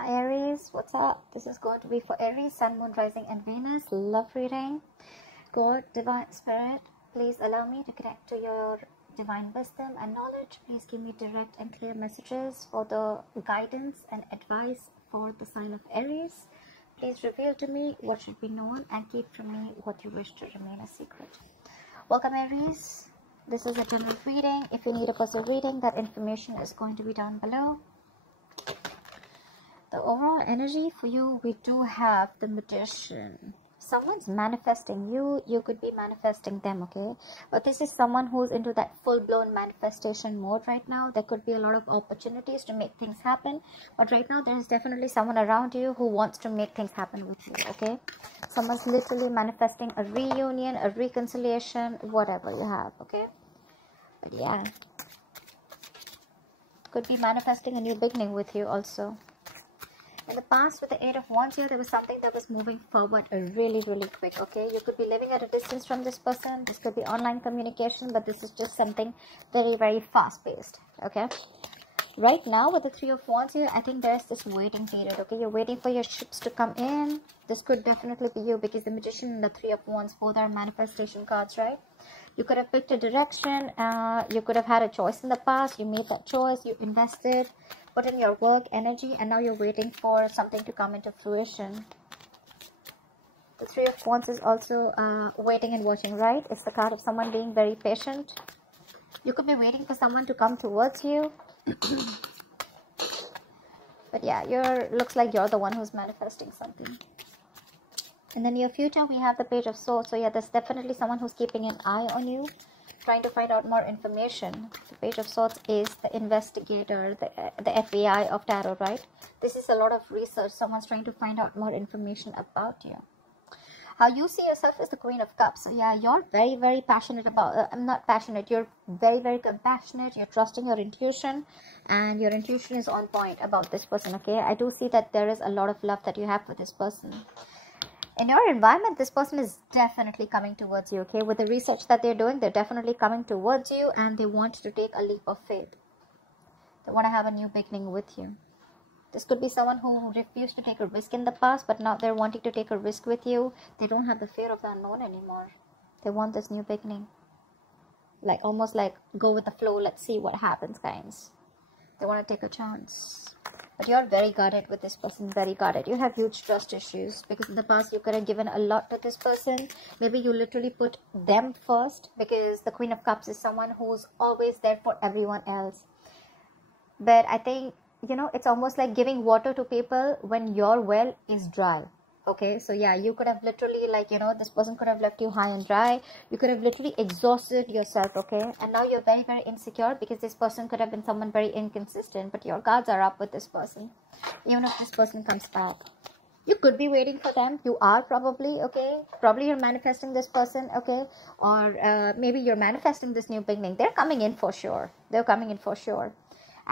Hi Aries, what's up? This is going to be for Aries, Sun, Moon, Rising and Venus. Love reading. God, Divine Spirit, please allow me to connect to your divine wisdom and knowledge. Please give me direct and clear messages for the guidance and advice for the sign of Aries. Please reveal to me what should be known and keep from me what you wish to remain a secret. Welcome Aries. This is a general reading. If you need a personal reading, that information is going to be down below. The overall energy for you, we do have the Magician. Someone's manifesting you. You could be manifesting them, okay? But this is someone who's into that full-blown manifestation mode right now. There could be a lot of opportunities to make things happen. But right now, there is definitely someone around you who wants to make things happen with you, okay? Someone's literally manifesting a reunion, a reconciliation, whatever you have, okay? But yeah. Could be manifesting a new beginning with you also. In the past, with the Eight of Wands here, there was something that was moving forward really quick, okay? You could be living at a distance from this person. This could be online communication, but this is just something very fast-paced, okay? Right now, with the Three of Wands here, I think there's this waiting period, okay? You're waiting for your ships to come in. This could definitely be you because the Magician and the Three of Wands both are manifestation cards, right? You could have picked a direction. You could have had a choice in the past. You made that choice. You invested, put in your work, energy, and now you're waiting for something to come into fruition. The Three of Wands is also waiting and watching, right? It's the card of someone being very patient. You could be waiting for someone to come towards you. But yeah, looks like you're the one who's manifesting something. In the near future, we have the Page of Swords. So yeah, there's definitely someone who's keeping an eye on you, trying to find out more information. The Page of Swords is the investigator, the FBI of tarot, right? This is a lot of research. Someone's trying to find out more information about you. How you see yourself is the Queen of Cups. So yeah, you're very passionate about, I'm not passionate, you're very compassionate, you're trusting your intuition, and your intuition is on point about this person, okay? I do see that there is a lot of love that you have for this person. In your environment, this person is definitely coming towards you, okay? With the research that they're doing, they're definitely coming towards you, and they want to take a leap of faith. They want to have a new beginning with you. This could be someone who refused to take a risk in the past, but now they're wanting to take a risk with you. They don't have the fear of the unknown anymore. They want this new beginning. Like, almost like, go with the flow, let's see what happens, guys. They want to take a chance. But you're very guarded with this person, very guarded. You have huge trust issues because in the past you could have given a lot to this person. Maybe you literally put them first because the Queen of Cups is someone who's always there for everyone else. But I think, you know, it's almost like giving water to people when your well is dry. Okay, so yeah, you could have literally, like, you know, this person could have left you high and dry. You could have literally exhausted yourself, okay? And now you're very insecure because this person could have been someone very inconsistent, but your guards are up with this person. Even if this person comes back, you could be waiting for them. You are probably, okay? Probably you're manifesting this person, okay? Or maybe you're manifesting this new beginning. They're coming in for sure. They're coming in for sure.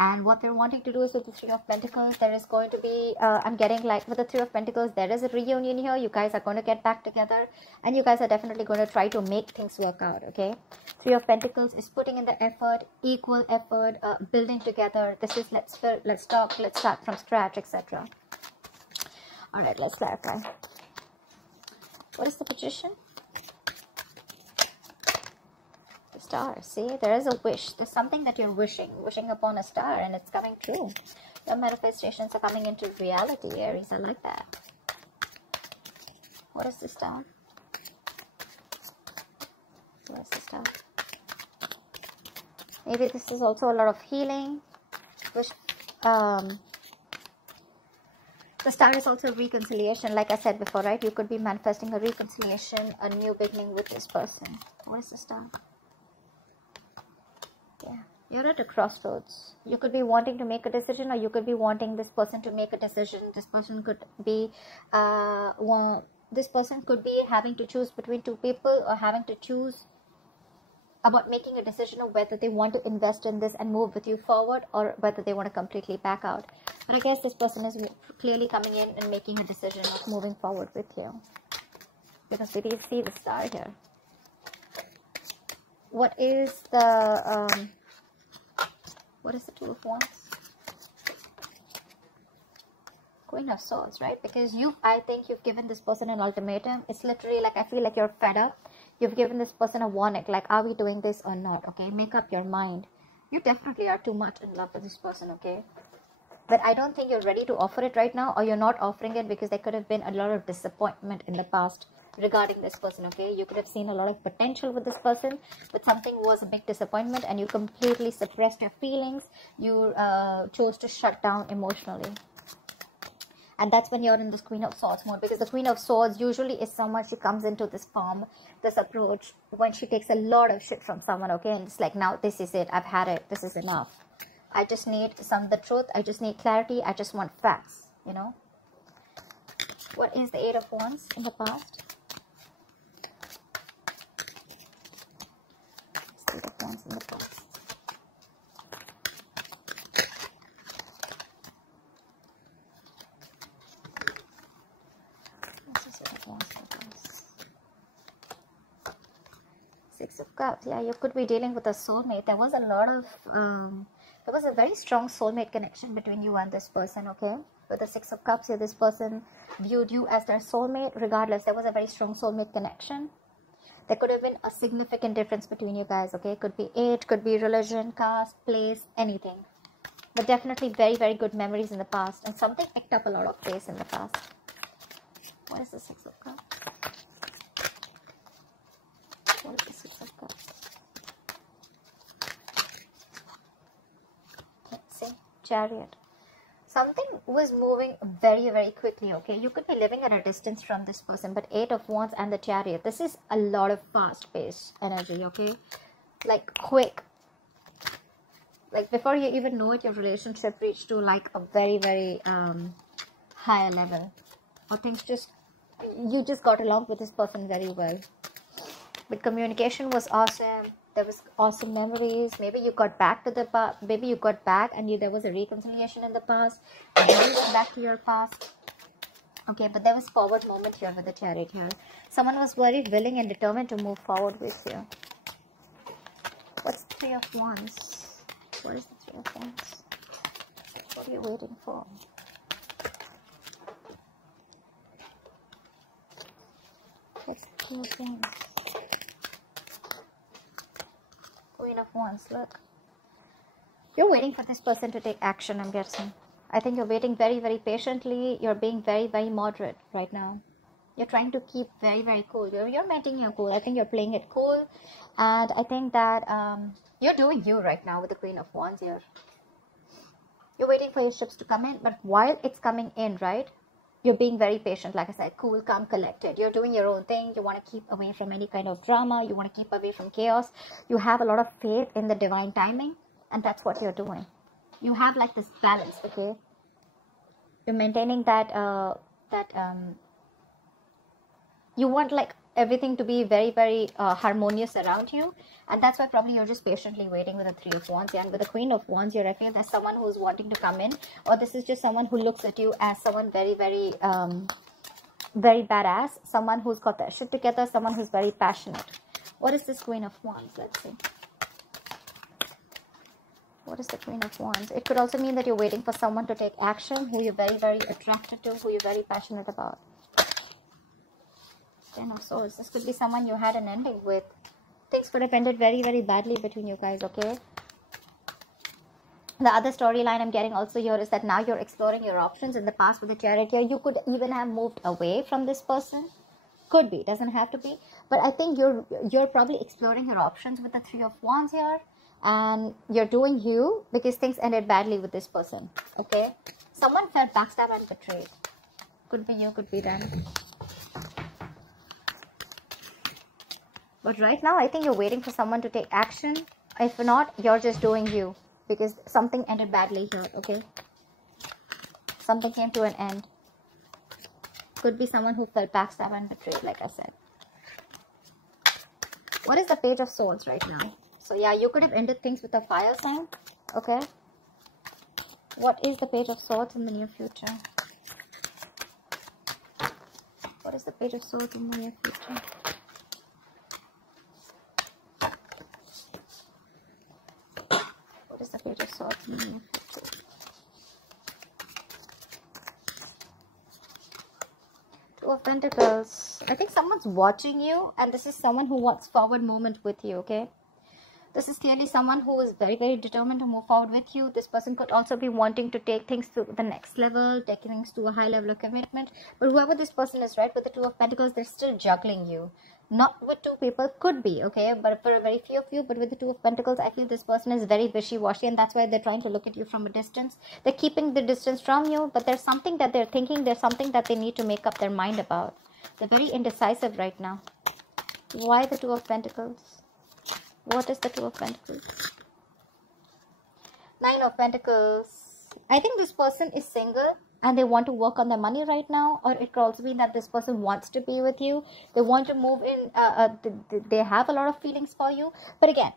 And what they're wanting to do is with the Three of Pentacles, there is going to be, I'm getting like with the Three of Pentacles, there is a reunion here. You guys are going to get back together and you guys are definitely going to try to make things work out, okay? Three of Pentacles is putting in the effort, equal effort, building together. This is let's talk, let's start from scratch, etc. All right, let's clarify. What is the Magician? Star. See, there is a wish. There's something that you're wishing upon a star, and it's coming true. Your manifestations are coming into reality, Aries. I like that. What is the star? What is the star? Maybe this is also a lot of healing. Wish. The star is also reconciliation, like I said before, right? You could be manifesting a reconciliation, a new beginning with this person. What is the star? Yeah, you're at a crossroads. You could be wanting to make a decision, or you could be wanting this person to make a decision. This person could be having to choose between two people, or having to choose about making a decision of whether they want to invest in this and move with you forward, or whether they want to completely back out. But I guess this person is clearly coming in and making a decision of moving forward with you, because we did see the star here. What is the Two of Wands? Queen of Swords, right? Because I think you've given this person an ultimatum. It's literally like, I feel like you're fed up. You've given this person a warning, like, are we doing this or not? Okay, make up your mind. You definitely are too much in love with this person, okay? But I don't think you're ready to offer it right now, or you're not offering it because there could have been a lot of disappointment in the past regarding this person, okay? You could have seen a lot of potential with this person, but something was a big disappointment and you completely suppressed your feelings. You chose to shut down emotionally. And that's when you're in this Queen of Swords mode, because the Queen of Swords usually is someone, she comes into this form, this approach, when she takes a lot of shit from someone, okay? And it's like, now this is it. I've had it. This is enough. I just need the truth. I just need clarity. I just want facts, you know? What is the Eight of Wands in the past? Eight of Wands in the past. Six of Cups. Yeah, you could be dealing with a soulmate. There was a lot of there was a very strong soulmate connection between you and this person, okay? With the Six of Cups here, this person viewed you as their soulmate. Regardless, there was a very strong soulmate connection. There could have been a significant difference between you guys, okay? Could be age, could be religion, caste, place, anything. But definitely very, very good memories in the past. And something picked up a lot of pace in the past. What is the Six of Cups? What is the Six of Cups? Let's see. Chariot. Something was moving very, very quickly, okay? You could be living at a distance from this person, but Eight of Wands and the Chariot. This is a lot of fast-paced energy, okay? Like, quick. Like, before you even know it, your relationship reached to, like, a very, very higher level. Or things just, you just got along with this person very well. But communication was awesome. There was awesome memories. Maybe you got back to the past. Maybe you got back and there was a reconciliation in the past. And then you went back to your past. Okay, but there was forward moment here with the Chariot here. Someone was very willing and determined to move forward with you. What's the Three of Wands? What is the Three of Wands? What are you waiting for? What's the Three of Wands? Queen of Wands, look. You're waiting for this person to take action, I'm guessing. I think you're waiting very, very patiently. You're being very, very moderate right now. You're trying to keep very, very cool. You're maintaining your cool. I think you're playing it cool. And I think that you're doing you right now with the Queen of Wands here. You're waiting for your ships to come in. But while it's coming in, right? You're being very patient, like I said, cool, calm, collected. You're doing your own thing. You want to keep away from any kind of drama. You want to keep away from chaos. You have a lot of faith in the divine timing, and that's what you're doing. You have like this balance, okay? You're maintaining that, you want like everything to be very, very harmonious around you. And that's why probably you're just patiently waiting with the Three of Wands. And with the Queen of Wands here, I feel there's someone who's wanting to come in. Or this is just someone who looks at you as someone very, very, very badass. Someone who's got their shit together. Someone who's very passionate. What is this Queen of Wands? Let's see. What is the Queen of Wands? It could also mean that you're waiting for someone to take action, who you're very, very attracted to, who you're very passionate about. Ten of Swords. This could be someone you had an ending with. Things could have ended very, very badly between you guys, okay? The other storyline I'm getting also here is that now you're exploring your options. In the past with the Chariot here, you could even have moved away from this person. Could be, doesn't have to be. But I think you're probably exploring your options with the Three of Wands here. And you're doing you because things ended badly with this person, okay? Someone felt backstabbed and betrayed. Could be you, could be them. But right now, I think you're waiting for someone to take action. If not, you're just doing you. Because something ended badly here, okay? Something came to an end. Could be someone who felt backstabbed and betrayed, like I said. What is the Page of Swords right now? So yeah, you could have ended things with a fire sign, okay? What is the Page of Swords in the near future? What is the Page of Swords in the near future? What is the Page of Swords in the near future? Two of Pentacles. I think someone's watching you, and this is someone who wants forward movement with you, okay? This is clearly someone who is very, very determined to move forward with you. This person could also be wanting to take things to the next level, take things to a high level of commitment. But whoever this person is, right, with the Two of Pentacles, they're still juggling you. Not with two people, could be, okay? But for a very few of you, but with the Two of Pentacles, I feel this person is very wishy-washy, and that's why they're trying to look at you from a distance. They're keeping the distance from you, but there's something that they're thinking, there's something that they need to make up their mind about. They're very indecisive right now. Why the Two of Pentacles? What is the Two of Pentacles? Nine of Pentacles. I think this person is single and they want to work on their money right now, or it could also be that this person wants to be with you. They want to move in. They have a lot of feelings for you. But again,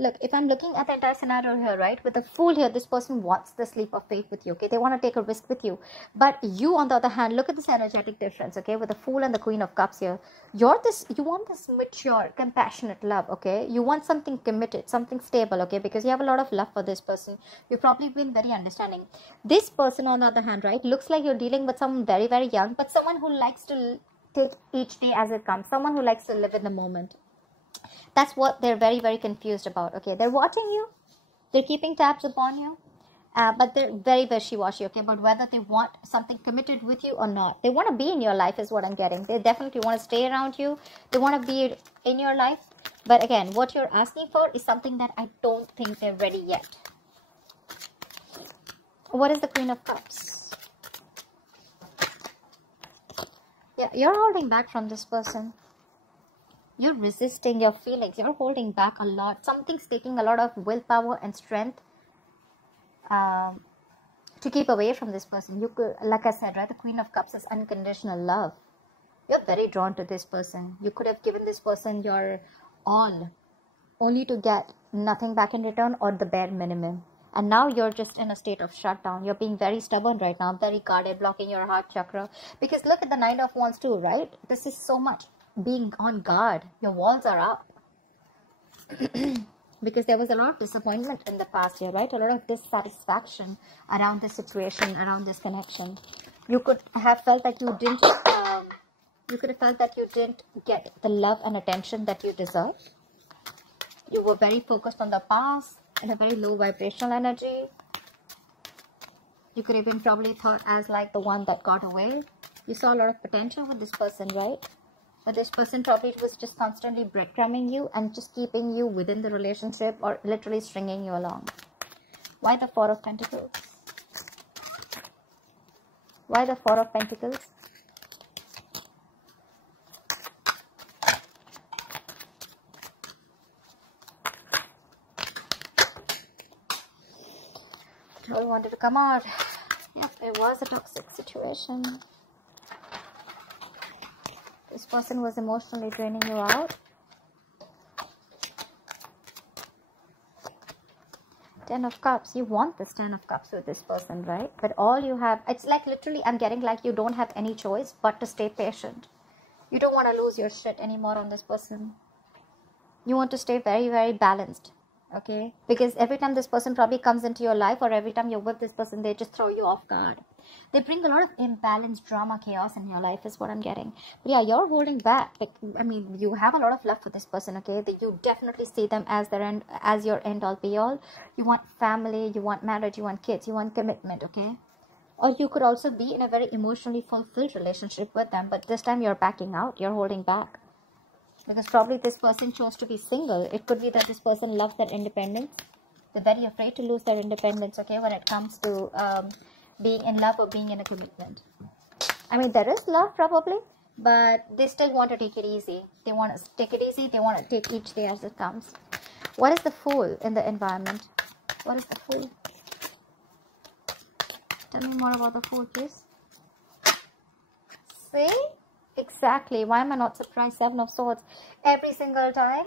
look, if I'm looking at the entire scenario here, right, with the Fool here, this person wants this leap of faith with you, okay? They want to take a risk with you. But you, on the other hand, look at this energetic difference, okay? With the Fool and the Queen of Cups here. You want this mature, compassionate love, okay? You want something committed, something stable, okay? Because you have a lot of love for this person. You've probably been very understanding. This person, on the other hand, right, looks like you're dealing with someone very, very young, but someone who likes to take each day as it comes. Someone who likes to live in the moment. That's what they're very, very confused about, okay? They're watching you. They're keeping tabs upon you. But they're very wishy-washy, okay? But whether they want something committed with you or not. They want to be in your life is what I'm getting. They definitely want to stay around you. They want to be in your life. But again, what you're asking for is something that I don't think they're ready yet. What is the Queen of Cups? Yeah, you're holding back from this person. You're resisting your feelings. You're holding back a lot. Something's taking a lot of willpower and strength to keep away from this person. You could, like I said, right, the Queen of Cups is unconditional love. You're very drawn to this person. You could have given this person your all, only to get nothing back in return or the bare minimum. And now you're just in a state of shutdown. You're being very stubborn right now, very guarded, blocking your heart chakra. Because look at the Nine of Wands too, right? This is so much being on guard. Your walls are up. Because there was a lot of disappointment in the past year, right? A lot of dissatisfaction around this situation, around this connection. You could have felt that you didn't get the love and attention that you deserve. You were very focused on the past in a very low vibrational energy. You could even probably thought as like the one that got away. You saw a lot of potential with this person, right? But this person probably was just constantly breadcrumbing you and just keeping you within the relationship or literally stringing you along. Why the Four of Pentacles? Why the Four of Pentacles? I wanted to come out. Yep, it was a toxic situation. This person was emotionally draining you out. Ten of Cups. You want this Ten of Cups with this person, right? But all you have, it's like literally I'm getting like you don't have any choice but to stay patient. You don't want to lose your shit anymore on this person. You want to stay very, very balanced. Okay? Because every time this person probably comes into your life or every time you're with this person, they just throw you off guard. They bring a lot of imbalance, drama, chaos in your life is what I'm getting. But yeah, you're holding back. Like, I mean, you have a lot of love for this person, okay? That you definitely see them as their end, as your end all be all. You want family, you want marriage, you want kids, you want commitment, okay? Or you could also be in a very emotionally fulfilled relationship with them, but this time you're backing out, you're holding back. Because probably this person chose to be single. It could be that this person loves their independence. They're very afraid to lose their independence, okay, when it comes to being in love or being in a commitment. I mean, there is love probably, but they still want to take it easy. They want to take it easy. They want to take each day as it comes. What is the Fool in the environment? What is the Fool? Tell me more about the Fool, please. See? Exactly. Why am I not surprised? Seven of Swords. Every single time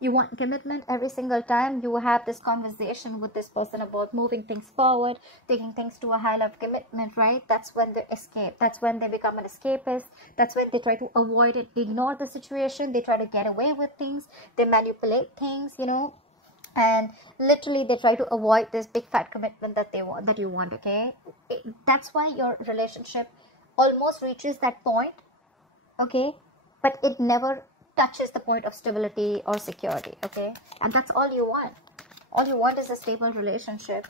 you want commitment, every single time you have this conversation with this person about moving things forward, taking things to a high level of commitment, right? That's when they escape. That's when they become an escapist. That's when they try to avoid it, ignore the situation. They try to get away with things. They manipulate things, you know. And literally they try to avoid this big fat commitment that they want, that you want, okay? That's why your relationship almost reaches that point okay, but it never touches the point of stability or security, okay? And that's all you want. All you want is a stable relationship.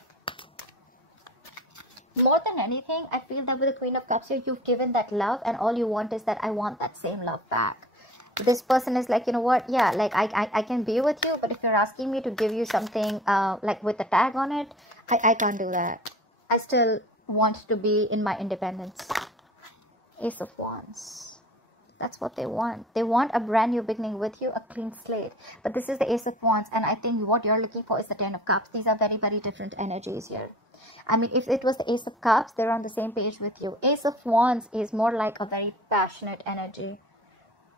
More than anything, I feel that with the Queen of Cups here, you've given that love, and all you want is that I want that same love back. This person is like, you know what, yeah, like I can be with you, but if you're asking me to give you something like with a tag on it, I can't do that. I still want to be in my independence. Ace of Wands. That's what they want. They want a brand new beginning with you, a clean slate. But this is the Ace of Wands, and I think what you're looking for is the Ten of Cups. These are very, very different energies here. I mean, if it was the Ace of Cups, they're on the same page with you. Ace of Wands is more like a very passionate energy.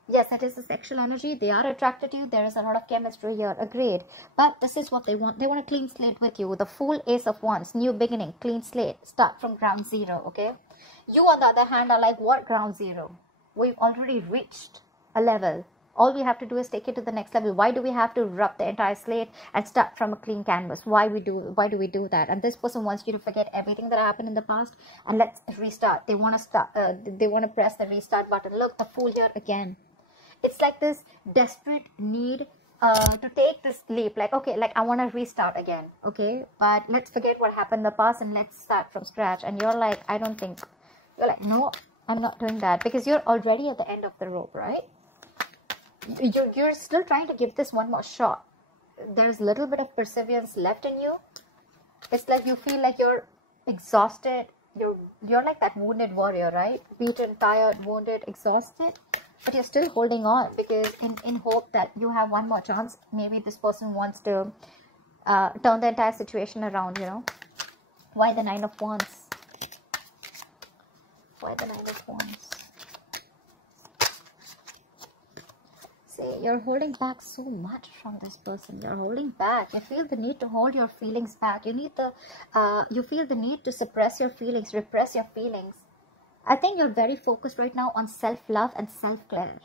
Yes, it is a sexual energy. They are attracted to you. There is a lot of chemistry here. Agreed. But this is what they want. They want a clean slate with you. The full Ace of Wands. New beginning. Clean slate. Start from ground zero. Okay. You, on the other hand, are like, what ground zero? We've already reached a level. All we have to do is take it to the next level. Why do we have to rub the entire slate and start from a clean canvas? Why do we do that? And this person wants you to forget everything that happened in the past and let's restart. They want to start. They want to press the restart button. Look, the Fool here again. It's like this desperate need to take this leap. Like, okay, like I want to restart again. Okay, but let's forget what happened in the past and let's start from scratch. And you're like, I don't think. You're like, no, I'm not doing that, because you're already at the end of the rope, right? You're still trying to give this one more shot. There's a little bit of perseverance left in you. It's like you feel like you're exhausted. You're like that wounded warrior, right? Beaten, tired, wounded, exhausted. But you're still holding on, because in hope that you have one more chance. Maybe this person wants to turn the entire situation around, you know. Why the Nine of Wands? Why the Nine of Wands? See, you're holding back so much from this person. You're holding back. You feel the need to hold your feelings back. You feel the need to suppress your feelings, repress your feelings. I think you're very focused right now on self-love and self-care.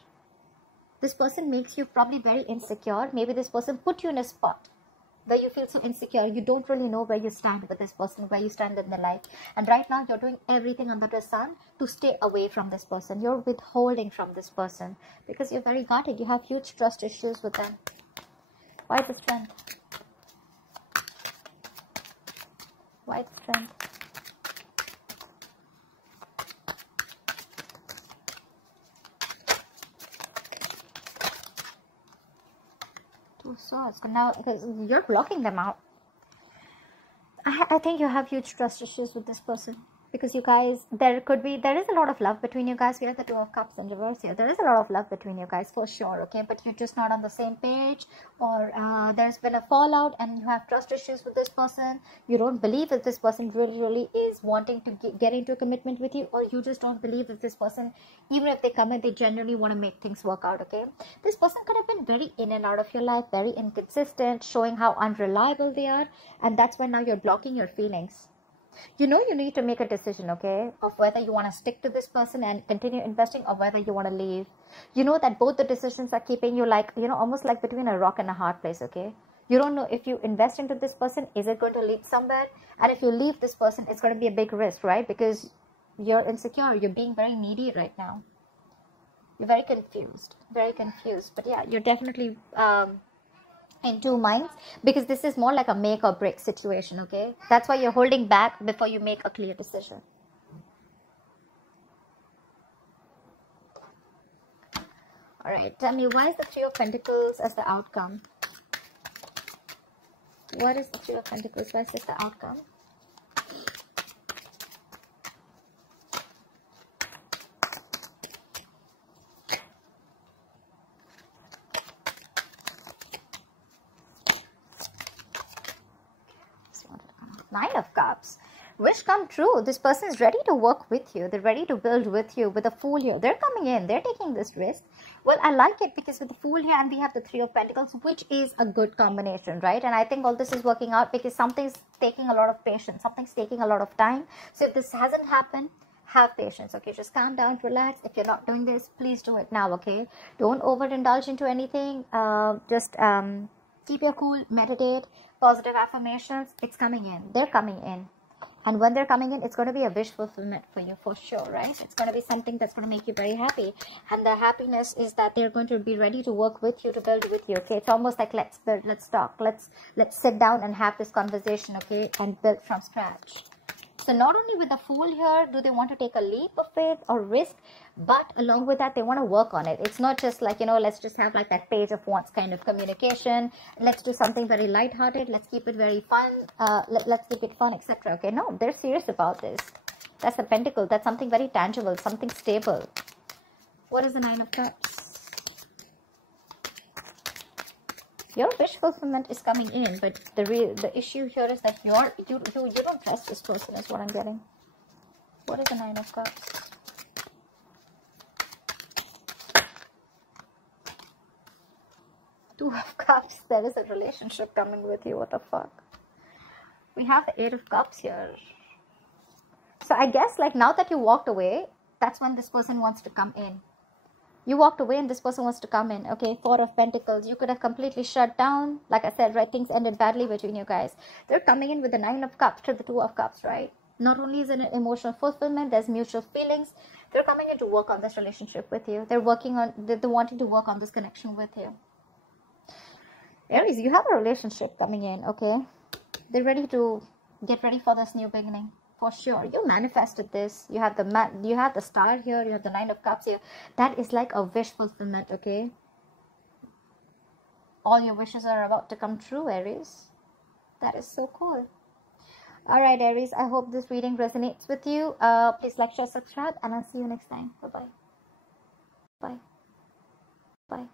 This person makes you probably very insecure. Maybe this person put you in a spot where you feel so insecure. You don't really know where you stand with this person, where you stand in their life. And right now, you're doing everything under the sun to stay away from this person. You're withholding from this person because you're very guarded. You have huge trust issues with them. Why the Strength? Why the Strength? Two Swords. Now, because you're blocking them out. I think you have huge trust issues with this person, because you guys, there is a lot of love between you guys. We have the Two of Cups in reverse here. There is a lot of love between you guys for sure, okay? But you're just not on the same page, or there's been a fallout and you have trust issues with this person. You don't believe that this person really is wanting to get into a commitment with you, or you just don't believe that this person, even if they come in, they genuinely want to make things work out, okay? This person could have been very in and out of your life, very inconsistent, showing how unreliable they are, and that's why now you're blocking your feelings. You know, you need to make a decision, okay, of whether you want to stick to this person and continue investing, or whether you want to leave. You know that both the decisions are keeping you, like, you know, almost like between a rock and a hard place, okay? You don't know if you invest into this person, is it going to lead somewhere? And if you leave this person, it's going to be a big risk, right? Because you're insecure, you're being very needy right now. You're very confused. But yeah, you're definitely in two minds, because this is more like a make or break situation, okay? That's why you're holding back before you make a clear decision. All right, tell me, why is the Three of Pentacles as the outcome? What is the Three of Pentacles? Why is this the outcome? Nine of Cups. Wish come true. This person is ready to work with you. They're ready to build with you. With the Fool here, they're coming in. They're taking this risk. Well, I like it, because with the Fool here and we have the Three of Pentacles, which is a good combination, right? And I think all this is working out because something's taking a lot of patience. Something's taking a lot of time. So if this hasn't happened, have patience, okay? Just calm down, relax. If you're not doing this, please do it now, okay? Don't overindulge into anything. Just keep your cool, meditate, positive affirmations. It's coming in. They're coming in. And when they're coming in, it's going to be a wish fulfillment for you, for sure, right? It's going to be something that's going to make you very happy. And the happiness is that they're going to be ready to work with you, to build with you, okay? It's almost like, let's build, let's talk, let's sit down and have this conversation, okay? And build from scratch. So not only with the Fool here, do they want to take a leap of faith or risk, but along with that, they want to work on it. It's not just like, you know, let's just have like that Page of Wands kind of communication. Let's do something very lighthearted. Let's keep it very fun. Let's keep it fun, etc. Okay, no, they're serious about this. That's the Pentacle. That's something very tangible, something stable. What is the Nine of Cups? Your wish fulfillment is coming in, but the issue here is that you don't trust this person, is what I'm getting. What is the Nine of Cups? Two of Cups. There is a relationship coming with you. What the fuck? We have the Eight of Cups here. So I guess like now that you walked away, that's when this person wants to come in. You walked away and this person wants to come in, okay? Four of Pentacles. You could have completely shut down. Like I said, right? Things ended badly between you guys. They're coming in with the Nine of Cups to the Two of Cups, right? Not only is it an emotional fulfillment, there's mutual feelings. They're coming in to work on this relationship with you. They're wanting to work on this connection with you. Aries, you have a relationship coming in, okay? They're ready to get ready for this new beginning. For sure, you manifested this. You have the Star here. You have the Nine of Cups here. That is like a wish fulfillment, okay? All your wishes are about to come true, Aries. That is so cool. All right, Aries. I hope this reading resonates with you. Please like, share, subscribe, and I'll see you next time. Bye-bye. Bye. Bye.